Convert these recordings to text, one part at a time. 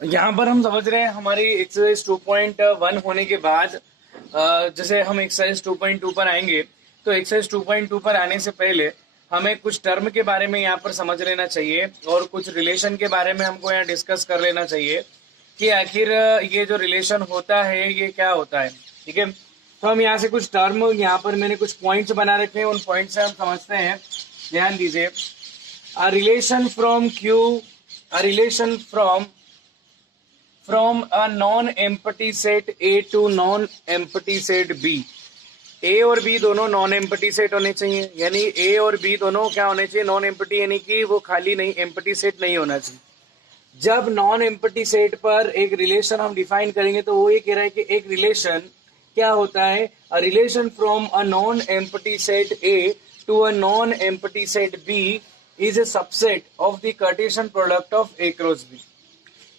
यहाँ पर हम समझ रहे हैं हमारी एक्सरसाइज 2.1 होने के बाद जैसे हम एक्सरसाइज 2.2 पर आएंगे, तो एक्सरसाइज 2.2 पर आने से पहले हमें कुछ टर्म के बारे में यहाँ पर समझ लेना चाहिए और कुछ रिलेशन के बारे में हमको यहाँ डिस्कस कर लेना चाहिए कि आखिर ये जो रिलेशन होता है ये क्या होता है। ठीक है, तो हम यहाँ से कुछ टर्म, यहाँ पर मैंने कुछ पॉइंट्स बना रखे हैं, उन पॉइंट से हम समझते हैं। ध्यान दीजिए, अ relation from Q, a relation from a non-empty set A to non-empty set B। ए और बी दोनों नॉन एम्पटी सेट होने चाहिए, यानी ए और बी दोनों क्या होने चाहिए, नॉन एम्पटी, यानी कि वो खाली नहीं, एम्पटी सेट नहीं होना चाहिए। जब नॉन एम्पटी सेट पर एक रिलेशन हम डिफाइन करेंगे तो वो ये कह रहा है कि एक रिलेशन क्या होता है, a relation from a non empty set A to a non empty set B is a subset of the Cartesian product of A cross B.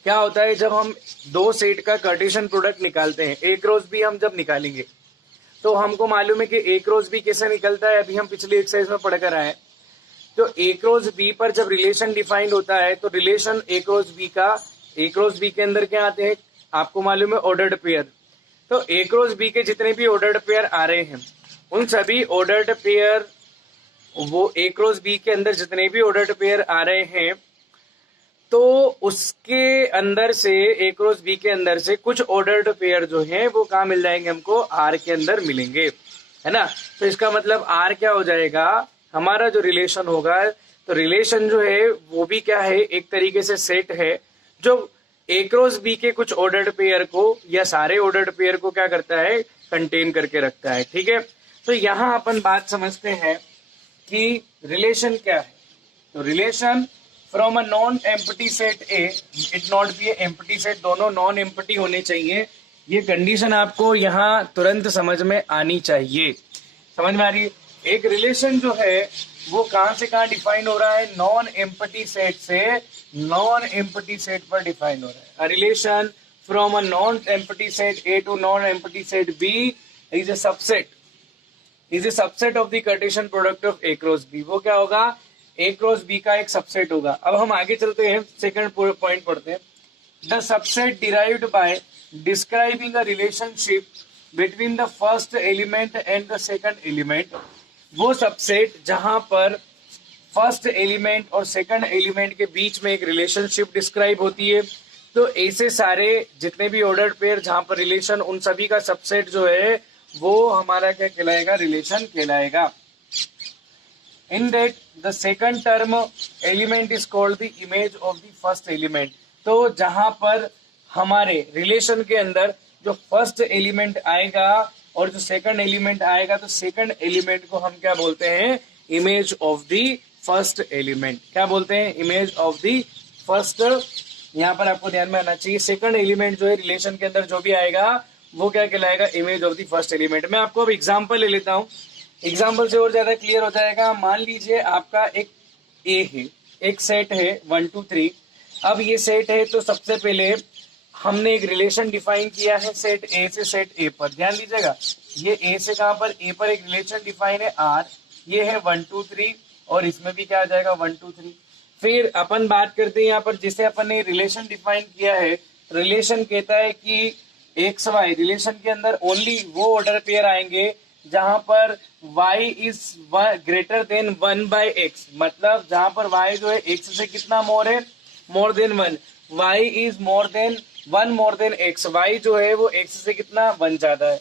क्या होता है, जब हम दो सेट का कार्टेशियन प्रोडक्ट निकालते हैं, ए क्रॉस बी हम जब निकालेंगे तो हमको मालूम है कि ए क्रॉस बी कैसे निकलता है, अभी हम पिछली एक्सरसाइज में पढ़कर आए हैं। तो ए क्रॉस बी पर जब रिलेशन डिफाइंड होता है तो रिलेशन ए क्रॉस बी का, ए क्रॉस बी के अंदर क्या आते हैं, आपको मालूम है ऑर्डर्ड पेयर। तो ए क्रॉस बी के जितने भी ऑर्डर्ड पेयर आ रहे हैं, उन सभी ऑर्डर्ड पेयर, वो ए क्रॉस बी के अंदर जितने भी ऑर्डर्ड पेयर आ रहे हैं, तो उसके अंदर से, ए क्रॉस बी के अंदर से कुछ ऑर्डर्ड पेयर जो है वो कहाँ मिल जाएंगे, हमको आर के अंदर मिलेंगे, है ना। तो इसका मतलब आर क्या हो जाएगा, हमारा जो रिलेशन होगा, तो रिलेशन जो है वो भी क्या है, एक तरीके से सेट है जो ए क्रॉस बी के कुछ ऑर्डर्ड पेयर को या सारे ऑर्डर्ड पेयर को क्या करता है, कंटेन करके रखता है। ठीक है, तो यहां अपन बात समझते हैं कि रिलेशन क्या है। तो relation from a non empty set A, it not be empty set, दोनों नॉन एम्पटी होने चाहिए। ये कंडीशन आपको यहाँ तुरंत समझ में आनी चाहिए। समझ में आ रही है, एक रिलेशन जो है वो कहां से कहां डिफाइन हो रहा है, नॉन एम्पटी सेट से नॉन एम्पटी सेट पर डिफाइन हो रहा है। A relation from a non empty set A to non empty set B is a subset, is a subset of the Cartesian product of A cross B. वो क्या होगा, ए cross B का एक subset होगा। अब हम आगे चलते हैं, सेकंड पॉइंट पढ़ते हैं। The subset derived bye describing a relationship between the first element and the second element. वो सबसेट जहां पर फर्स्ट एलिमेंट और सेकंड एलिमेंट के बीच में एक रिलेशनशिप डिस्क्राइब होती है, तो ऐसे सारे जितने भी ऑर्डर्ड पेयर जहां पर रिलेशन, उन सभी का सबसेट जो है वो हमारा क्या कहलाएगा, रिलेशन कहलाएगा। In that the second term element is called the image of the first element। तो जहां पर हमारे रिलेशन के अंदर जो फर्स्ट एलिमेंट आएगा और जो सेकंड एलिमेंट आएगा, तो सेकंड एलिमेंट को हम क्या बोलते हैं, image of the first element. क्या बोलते हैं, इमेज ऑफ द फर्स्ट। यहाँ पर आपको ध्यान में आना चाहिए, सेकंड एलिमेंट जो है रिलेशन के अंदर जो भी आएगा वो क्या कहलाएगा, image of the first element. मैं आपको अब एग्जाम्पल ले लेता हूँ, एग्जाम्पल से और ज्यादा क्लियर हो जाएगा। मान लीजिए आपका एक ए है, एक सेट है 1 2 3। अब ये सेट है, तो सबसे पहले हमने एक रिलेशन डिफाइन किया है सेट ए से सेट ए पर। ध्यान दीजिएगा, ये ए से कहां पर, ए पर एक रिलेशन डिफाइन है आर, ये है 1 2 3, और इसमें भी क्या आ जाएगा 1 2 3। फिर अपन बात करते हैं यहाँ पर, जिसे अपन ने रिलेशन डिफाइन किया है, रिलेशन कहता है कि एक्स वाई, रिलेशन के अंदर ओनली वो ऑर्डर पेयर आएंगे जहां पर y is greater than 1/x, मतलब जहां पर y जो है x से कितना मोर है, more than 1। y is more than 1 more than x, y जो है वो x से कितना 1 ज्यादा है।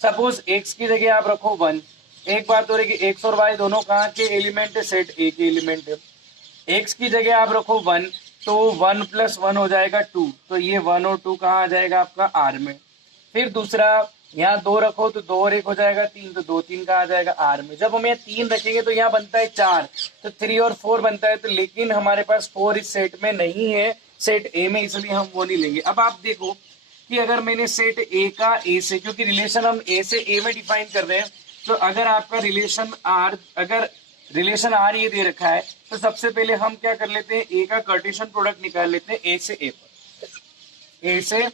सपोज x की जगह आप रखो 1। एक बात हो रही कि x और y दोनों कहाँ के एलिमेंट है, सेट a के एलिमेंट है। x की जगह आप रखो 1, तो 1 + 1 हो जाएगा 2, तो ये 1 और 2 कहाँ आ जाएगा आपका आर में। फिर दूसरा, यहाँ 2 रखो तो 2 और 1 हो जाएगा 3, तो 2 3 का आ जाएगा आर में। जब हम यहाँ 3 रखेंगे तो यहाँ बनता है 4, तो 3 और 4 बनता है। तो लेकिन हमारे पास 4 इस सेट में नहीं है, सेट ए में, इसलिए हम वो नहीं लेंगे। अब आप देखो कि अगर मैंने सेट ए का ए से, क्योंकि रिलेशन हम ए से ए में डिफाइन कर रहे हैं, तो अगर आपका रिलेशन आर, अगर रिलेशन आर ये दे रखा है, तो सबसे पहले हम क्या कर लेते हैं, ए का कार्टेशियन प्रोडक्ट निकाल लेते हैं ए से ए पर। ए से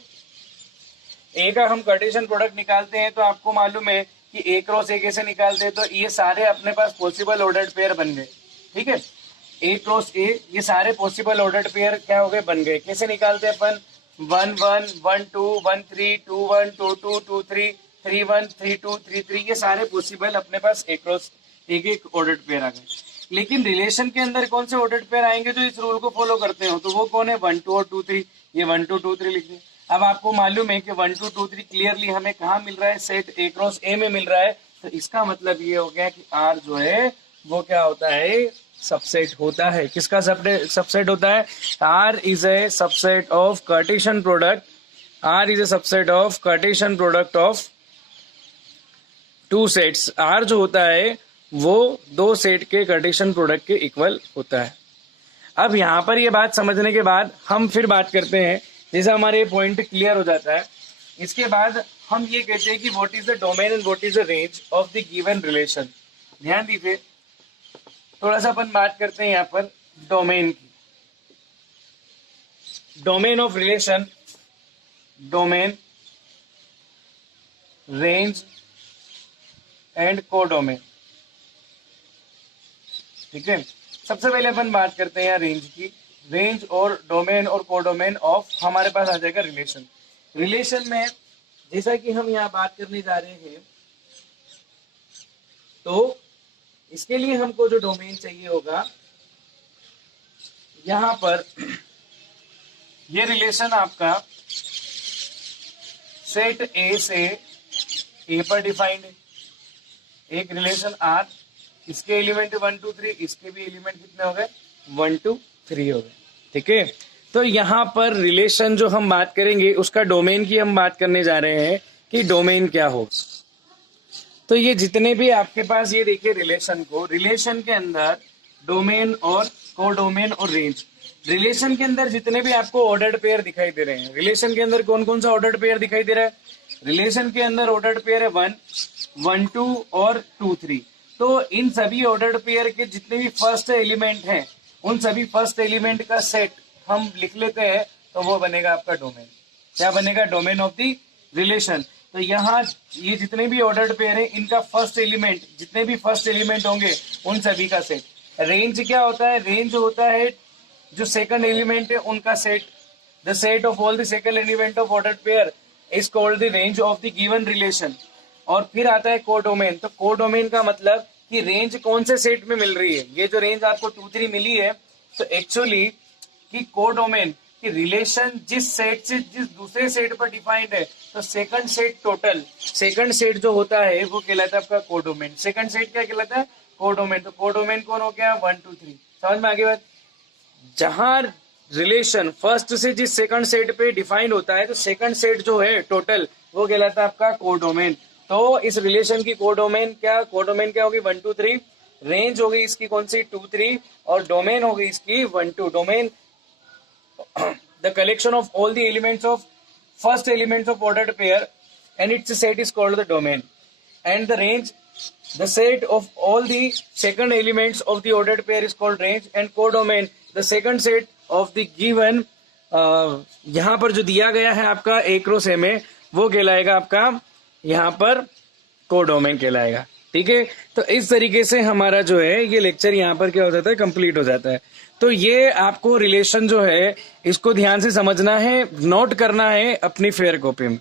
ए का हम कार्टेशियन प्रोडक्ट निकालते हैं, तो आपको मालूम है कि ए क्रॉस ए कैसे निकालते हैं, तो ये सारे अपने पास पॉसिबल ऑर्डर्ड पेयर बन गए। ठीक है, ए क्रॉस ए, ये सारे पॉसिबल ऑर्डर्ड पेयर क्या हो गए, बन गए। कैसे निकालते हैं अपन, 1 1 1 2 1 3 2 1 2 2 2 3 3 1 3 2 3 3, ये सारे पॉसिबल अपने पास एक्रॉस एक एक ऑर्डर्ड पेयर आ गए। लेकिन रिलेशन के अंदर कौन से ऑर्डर्ड पेयर आएंगे जो इस रूल को फॉलो करते हो, तो वो कौन है, 1 2 और 2 3। ये 1 2 2 3 लिख दिए। अब आपको मालूम है कि 1 2 2 3 क्लियरली हमें कहाँ मिल रहा है, सेट ए क्रॉस ए में मिल रहा है। तो इसका मतलब ये हो गया कि आर जो है वो क्या होता है, सबसेट होता है। किसका सबसेट होता है, R is a subset of Cartesian product, R is a subset of Cartesian product of two sets. R जो होता है वो दो सेट के कार्टेशियन प्रोडक्ट के इक्वल होता है। अब यहाँ पर ये बात समझने के बाद हम फिर बात करते हैं, जैसे हमारे पॉइंट क्लियर हो जाता है, इसके बाद हम ये कहते हैं कि what is the domain and what is the range of the given relation. ध्यान दीजिए, थोड़ा सा अपन बात करते हैं यहाँ पर डोमेन की। Domain of relation, domain, range and codomain. ठीक है, सबसे पहले अपन बात करते हैं रेंज की। रेंज और डोमेन और कोडोमेन ऑफ हमारे पास आ जाएगा रिलेशन। रिलेशन में जैसा कि हम यहाँ बात करने जा रहे हैं, तो इसके लिए हमको जो डोमेन चाहिए होगा, यहां पर ये रिलेशन आपका सेट ए से ए पर डिफाइंड है। एक रिलेशन आर, इसके एलिमेंट 1 2 3, इसके भी एलिमेंट कितने हो गए, 1 2 3 हो गए। ठीक है, तो यहाँ पर रिलेशन जो हम बात करेंगे उसका डोमेन की हम बात करने जा रहे हैं कि डोमेन क्या हो। तो ये जितने भी आपके पास, ये देखिए रिलेशन को, रिलेशन के अंदर डोमेन और कोडोमेन और रेंज, रिलेशन के अंदर जितने भी आपको ऑर्डर्ड पेयर दिखाई दे रहे हैं, रिलेशन के अंदर कौन कौन सा ऑर्डर्ड पेयर दिखाई दे रहा है, रिलेशन के अंदर ऑर्डर्ड पेयर है 1 1 2 और 2 3। तो इन सभी ऑर्डर्ड पेयर के जितने भी फर्स्ट एलिमेंट हैं, उन सभी फर्स्ट एलिमेंट का सेट हम लिख लेते हैं, तो वो बनेगा आपका डोमेन। क्या बनेगा, डोमेन ऑफ द रिलेशन। तो यहाँ ये जितने भी ऑर्डर्ड पेयर है, इनका फर्स्ट एलिमेंट, जितने भी फर्स्ट एलिमेंट होंगे उन सभी का सेट। रेंज क्या होता है, रेंज होता है जो सेकंड एलिमेंट है उनका set. The set of all the second element of ordered pair is called the range of the given relation. और फिर आता है कोडोमेन। तो कोडोमेन का मतलब कि रेंज कौन से सेट में मिल रही है। ये जो रेंज आपको 2 3 मिली है, तो एक्चुअली कि कोडोमेन कि रिलेशन जिस सेट से जिस दूसरे सेट पर डिफाइंड है, तो second set total, second set जो होता है वो कहलाता है आपका कोडोमेन। सेकंड सेट क्या कहलाता है, कोडोमेन। तो कोडोमेन कौन हो गया, 1 2 3। समझ में आगे बात। जहां रिलेशन फर्स्ट से जिस सेकंड सेट पे डिफाइंड होता है, तो सेकंड सेट जो है टोटल वो कहलाता है आपका कोडोमेन। तो इस रिलेशन की कोडोमेन क्या होगी, 1 2 3। रेंज हो गई इसकी कौन सी, 2 3, और डोमेन हो गई इसकी 1 2। Domain the collection of all the elements of first elements of ordered pair, and its set is called the domain. And the range, the set of all the second elements of the ordered pair is called range. And codomain, the second set of the given यहाँ पर जो दिया गया है आपका ए cross ए में, वो कहलाएगा आपका यहाँ पर कोडोमेन कहलाएगा। ठीक है, तो इस तरीके से हमारा जो है ये लेक्चर यहाँ पर क्या हो जाता है, कंप्लीट हो जाता है। तो ये आपको रिलेशन जो है इसको ध्यान से समझना है, नोट करना है अपनी फेयर कॉपी में।